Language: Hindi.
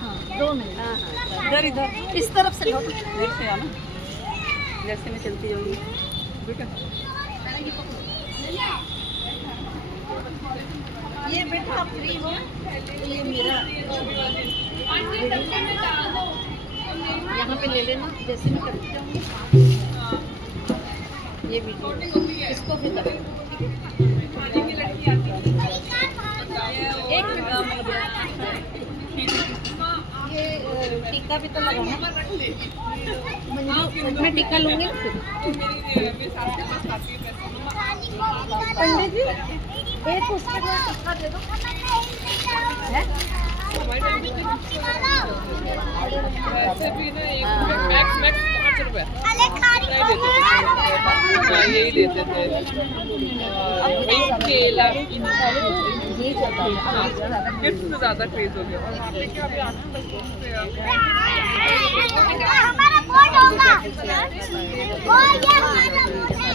हाँ 2 मिनट। हाँ हाँ इधर इधर इस तरफ से लो। इधर से आना, जैसे मैं चलती जाऊंगी बेटा। ये बेटा आप फ्री हो, ये मेरा यहाँ पे ले लेना, जैसे मैं करती जाऊंगी ये वीडियो, इसको भी कर एक मिनट। ये टीका भी तो लगाना, मैं टीका लूंगी फिर। पंडित जी एक उसके लिए टीका दे दो। है? वैसे भी ना एक मैक्स मैक्स 5 रुपए यही देते थे। वही केला किड्स में ज्यादा क्रेज हो गया। हमारा बोर्ड होगा। वो ये हमारा बोर्ड है।